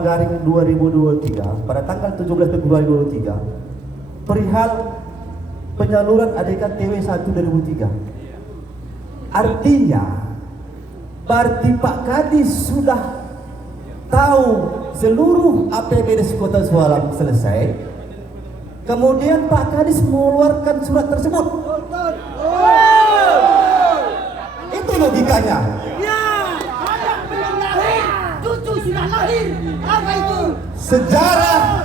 garing 2023 pada tanggal 17 Februari 2023 perihal penyaluran ADK-TW 1 2003. Artinya berarti Pak Kadis sudah tahu seluruh APBD Kota Sualam selesai. Kemudian Pak Kadis mengeluarkan surat tersebut. Itu logikanya. Sudah lahir, apa itu? Sejarah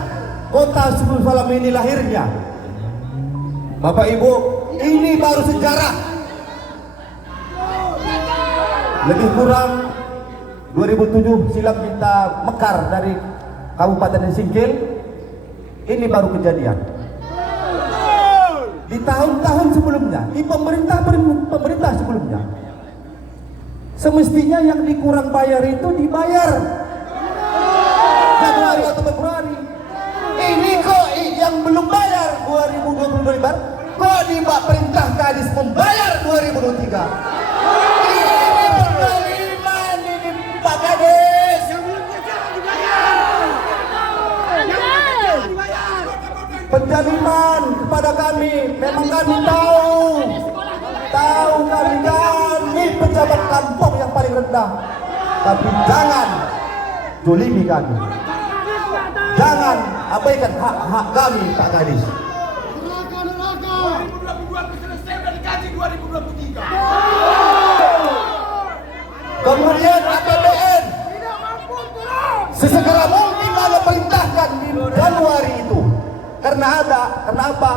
Kota Subuh Salam ini lahirnya, Bapak Ibu, ini baru sejarah. Lebih kurang 2007 silam kita mekar dari Kabupaten Singkil. Ini baru kejadian. Di tahun-tahun sebelumnya, di pemerintah sebelumnya, semestinya yang dikurang bayar itu dibayar Januari atau Februari. Ini kok yang belum bayar 2022 bar, kok di perintah Kadis membayar 2023. Ini penerimaan ini Pak Kadis. Penjaliman kepada kami, memang kami tahu kami pejabat kampung yang paling rendah, tapi jangan zolimi kami, jangan abaikan hak-hak kami Pak Kadis. 2022 selesai dan dikaji 2023. Kemudian APBN sesegera mungkin ada perintahkan di Januari itu. Karena apa?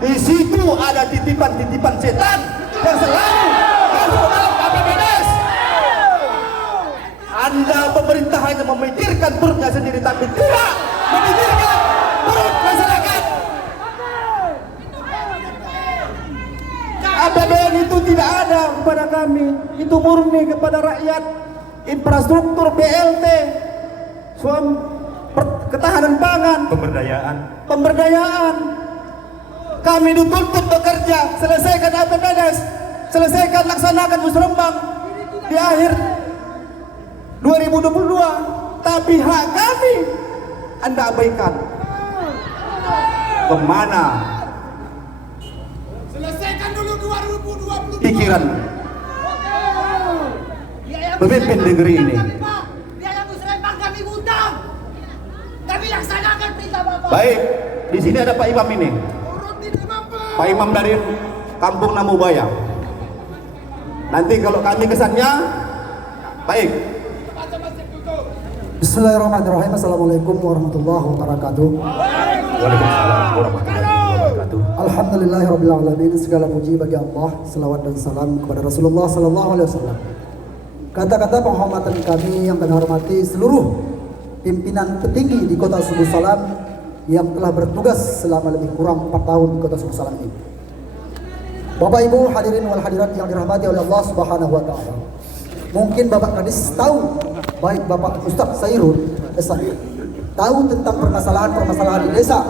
Di situ ada titipan-titipan setan yang selalu masuk dalam APBDes. Anda pemerintah hanya memikirkan perutnya sendiri, tapi tidak memikirkan perut masyarakat. APBN itu tidak ada kepada kami, itu murni kepada rakyat. Infrastruktur BLT, ketahanan pangan, pemberdayaan. Kami dituntut bekerja, selesaikan APBDes, selesaikan laksanakan musrembang di akhir 2022, tapi hak kami Anda abaikan. Kemana Selesaikan dulu 2023. pikiran pemimpin negeri ini? Biaya musrembang kami hutang. Kami laksanakan perintah Bapak. Baik, di sini ada Pak Imam ini. Pak Imam dari Kampung Namubaya. Nanti kalau kami kesannya baik. Bismillahirrahmanirrahim. Assalamualaikum warahmatullahi wabarakatuh. Waalaikumsalam warahmatullahi wabarakatuh. Alhamdulillahirabbil alamin. Segala puji bagi Allah, selawat dan salam kepada Rasulullah sallallahu alaihi wasallam. Kata-kata penghormatan kami yang kami hormati seluruh pimpinan petinggi di Kota Subuh Salam yang telah bertugas selama lebih kurang 4 tahun di Kota Subuh Salam ini. Bapak Ibu hadirin wal hadirat yang dirahmati oleh Allah Subhanahu wa taala. Mungkin Bapak Kadis tahu, baik Bapak Ustaz Sairul tahu tentang permasalahan-permasalahan di desa.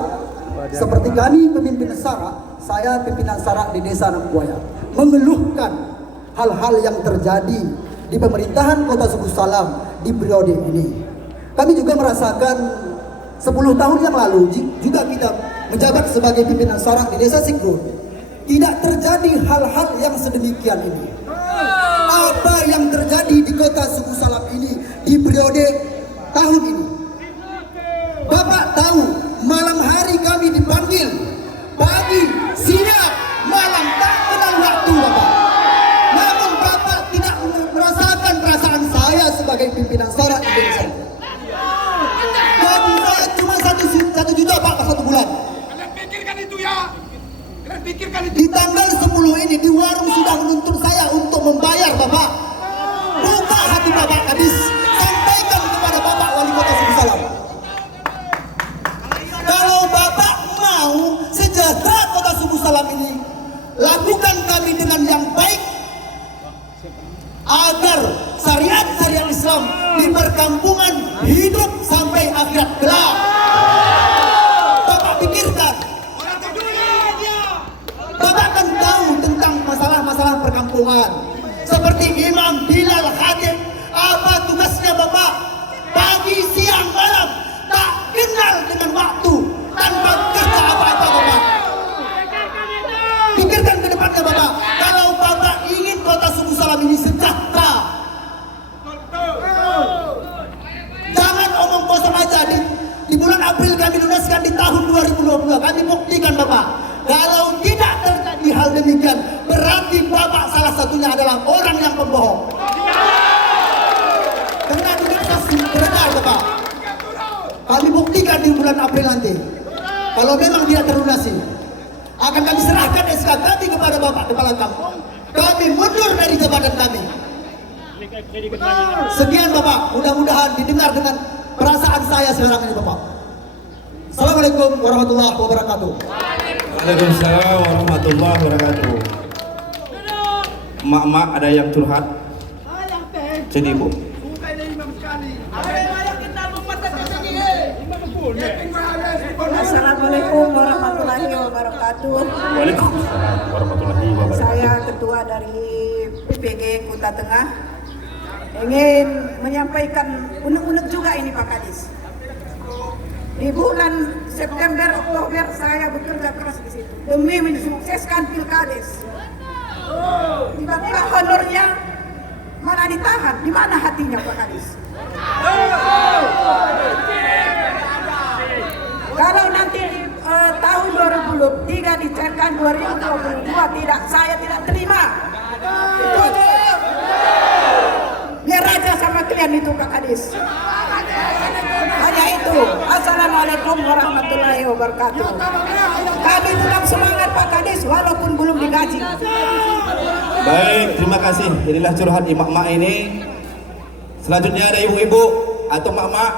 Seperti kami pemimpin SARA, saya pimpinan SARA di Desa Nambuaya, mengeluhkan hal-hal yang terjadi di pemerintahan Kota Subuh Salam di periode ini. Kami juga merasakan 10 tahun yang lalu juga kita menjabat sebagai pimpinan SARA di Desa Sikrun. Tidak terjadi hal-hal yang sedemikian ini. Apa yang terjadi di Kota Subuh Salam ini di periode tahun ini? Bapak tahu, malam hari kami dipanggil, pagi, siang, malam, tak kenal waktu Bapak. Namun Bapak tidak merasakan perasaan saya sebagai pimpinan SARA di desa. Gaji saya cuma 1 juta Pak per 1 bulan. Kalian pikirkan itu ya. Kalian pikirkan itu. Di tanggal 10 ini di warung sudah menuntut saya untuk membayar Bapak. Buka hati Bapak Kadis, sampaikan kepada Bapak Wali Kota Subuh Salam. Kalau Bapak mau sejahtera Kota Subuh Salam ini, lakukan kami dengan yang baik agar syariat Islam di perkampungan hidup sampai akhirat kelak. Bapak pikirkan, Bapak kan tahu tentang masalah-masalah perkampungan. Seperti Imam Bilal Khatib, apa tugasnya Bapak? Pagi, siang, malam kami lunaskan di tahun 2022. Kami buktikan Bapak. Kalau tidak terjadi hal demikian, berarti Bapak salah satunya adalah orang yang pembohong. Karena duit pasti beredar Bapak. Kami buktikan di bulan April nanti. Kalau memang tidak terlunasi, akan kami serahkan SK kami kepada Bapak Kepala Kampung. Kami mundur dari jabatan kami. Sekian Bapak, mudah-mudahan didengar dengan perasaan saya sekarang ini Bapak. Assalamualaikum warahmatullahi wabarakatuh. Waalaikumsalam warahmatullahi wabarakatuh. Mak-mak ada yang curhat? Jadi Bu. Assalamualaikum warahmatullahi wabarakatuh. Waalaikumsalam warahmatullahi wabarakatuh. Saya ketua dari PPG Kuta Tengah. Ingin menyampaikan unek-unek juga ini Pak Kadis. Di bulan September Oktober saya bekerja keras di situ demi mensukseskan Pilkades. Tiba-tiba honornya mana ditahan, di mana hatinya Pak Kadis? Kalau nanti di tahun 2023 dicairkan 2022 tidak, saya tidak terima. Biar aja sama klien itu Pak Kadis. Hanya itu. Assalamualaikum warahmatullahi wabarakatuh. Kami tetap semangat Pak Kadis walaupun belum digaji. Baik, terima kasih. Inilah curhat mak-mak ini. Selanjutnya ada ibu-ibu atau mak-mak.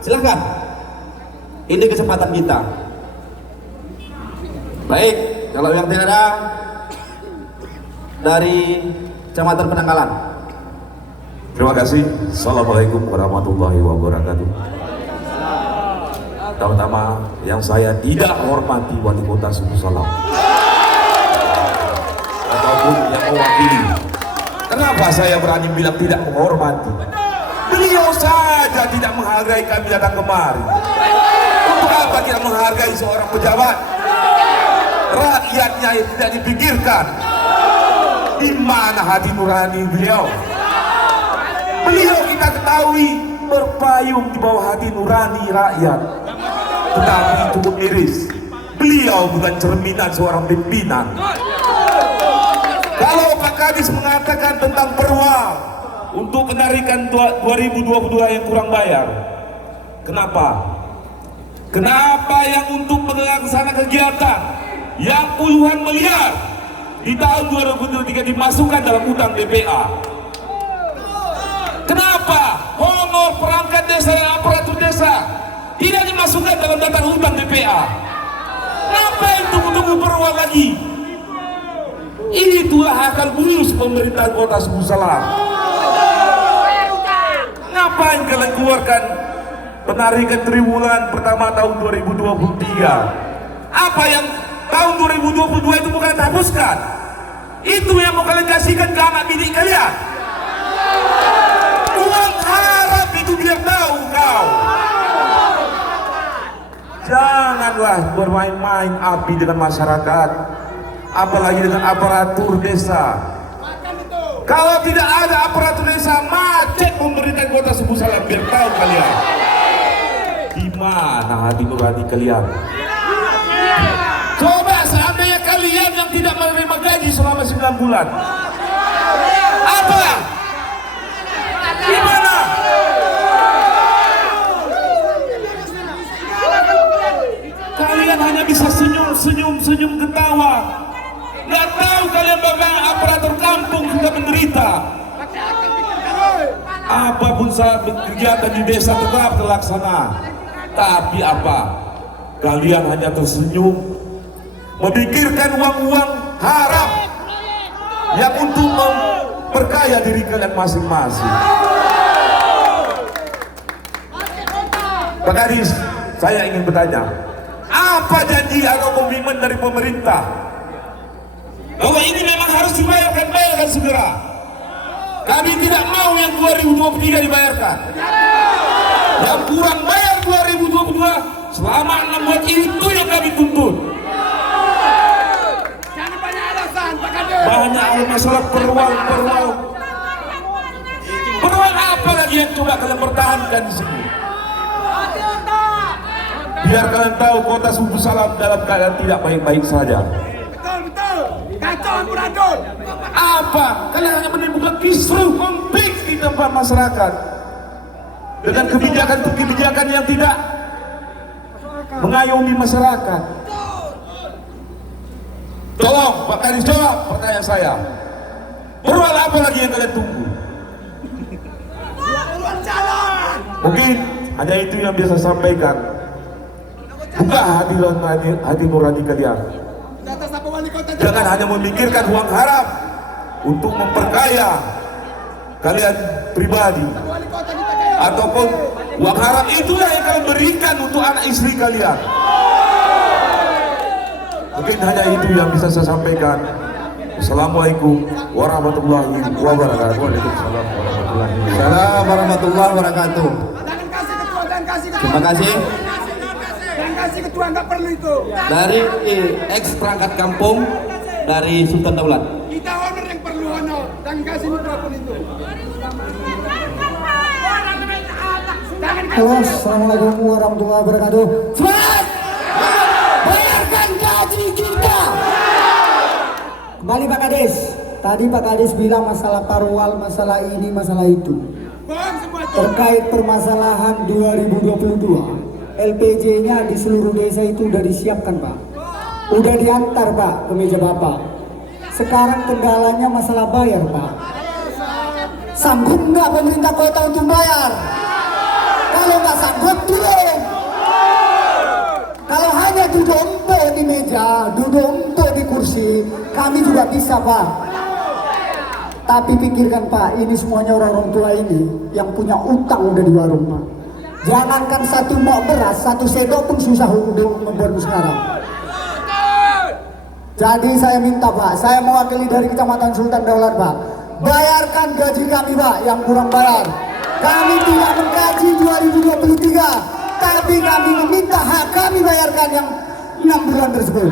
Silahkan. Ini kesempatan kita. Baik, kalau yang tidak ada dari Kecamatan Penanggalan. Terima kasih. Assalamualaikum warahmatullahi wabarakatuh. Pertama-tama yang saya tidak hormati wali kota Suku Salam ataupun yang mewakili. Kenapa saya berani bilang tidak menghormati? Beliau saja tidak menghargai kami datang kemari. Untuk apa kita menghargai seorang pejabat? Rakyatnya yang tidak dipikirkan. Di mana hati nurani beliau? Beliau kita ketahui berpayung di bawah hati nurani rakyat, tetapi cukup miris. Beliau bukan cerminan seorang pimpinan. Kalau Pak Kadis mengatakan tentang perwal untuk penarikan 2022 yang kurang bayar, kenapa? Kenapa yang untuk pelaksana kegiatan yang puluhan miliar di tahun 2023 dimasukkan dalam utang BPA? Kenapa honor perangkat desa dan aparatur desa tidak dimasukkan dalam daftar hutang BPA? Kenapa yang tunggu-tunggu perwal lagi? Ini itulah akal bulus pemerintahan kota Suku Salam. Ngapain kalian keluarkan penarikan triwulan pertama tahun 2023? Apa yang tahun 2022 itu bukan dihapuskan? Itu yang mau kalian kasihkan ke anak bini kalian. Uang harap itu biar tahu kau. Janganlah bermain-main api dengan masyarakat, apalagi dengan aparatur desa. Kalau tidak ada aparatur desa, macet pemerintahan kota Suku Salam, biar tahu kalian. Di mana hati nurani kalian? Coba seandainya kalian yang tidak menerima gaji selama 9 bulan, apa? Gimana? Kalian hanya bisa senyum ketawa. Nggak tahu kalian bagaimana aparatur kampung sudah menderita. Apapun saat kegiatan di desa tetap terlaksana. Tapi apa? Kalian hanya tersenyum, memikirkan uang-uang haram yang untuk memperkaya diri kalian masing-masing. Pak Kadis, saya ingin bertanya, apa janji atau komitmen dari pemerintah bahwa ini memang harus dibayarkan segera? Kami tidak mau yang 2023 dibayarkan. Yang kurang bayar 2022 selama 6 bulan itu yang kami tuntut. Jangan banyak alasan, Pak Kadis. Banyak masalah perwal. Perwal apa lagi yang coba kalian pertahankan di sini? Biar kalian tahu kota Suku Salam dalam keadaan tidak baik-baik saja. Betul, betul. Kacau amburadul. Apa? Kalian hanya menimbulkan kisruh konflik di tempat masyarakat dengan kebijakan-kebijakan yang tidak mengayomi masyarakat. Tolong Pak Kadis jawab pertanyaan saya. Perubahan apa lagi yang kalian tunggu? Keluar jalan. Mungkin hanya itu yang bisa saya sampaikan. Buka hati nurani kalian. Di atas apa wali kota Jangan hanya memikirkan uang haram untuk memperkaya kalian pribadi, Wali kota kita kayak ataupun uang haram itulah yang kalian berikan untuk anak istri kalian. Mungkin hanya itu yang bisa saya sampaikan. Assalamualaikum warahmatullahi wabarakatuh. Waalaikumsalam warahmatullahi wabarakatuh. Assalamualaikum warahmatullahi wabarakatuh. Jangan kasih ketua, jangan kasih ketua. Terima kasih. Jangan kasih ketua, nggak perlu itu. Dari ex perangkat kampung dari Sultan Daulat. Kita honor yang perlu honor. Jangan kasih mikrofon itu. Jangan Halo, kasih. assalamualaikum warahmatullahi wabarakatuh. Semangat! Bayarkan gaji kita! Kembali Pak Kadis. Tadi Pak Kadis bilang masalah parwal, masalah ini, masalah itu. Bohong semua itu. Terkait permasalahan 2022, LPG-nya di seluruh desa itu udah disiapkan Pak. Udah diantar Pak ke meja Bapak. Sekarang kendalanya masalah bayar Pak. Sanggup nggak pemerintah kota untuk bayar? Kalau nggak sanggup turun. Kalau hanya duduk empuk di meja, duduk empuk di kursi, kami juga bisa Pak. Tapi pikirkan Pak, ini semuanya orang-orang tua ini yang punya utang udah di warung Pak. Jangankan satu mok beras, satu sendok pun susah untuk membuat sekarang. Jadi saya minta Pak, saya mewakili dari Kecamatan Sultan Daulat Pak, bayarkan gaji kami Pak yang kurang bayar. Kami tidak menggaji 2023, tapi kami meminta hak kami bayarkan yang 6 bulan tersebut.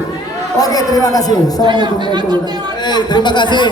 Oke, terima kasih. Assalamualaikum warahmatullahi wabarakatuh. Terima kasih.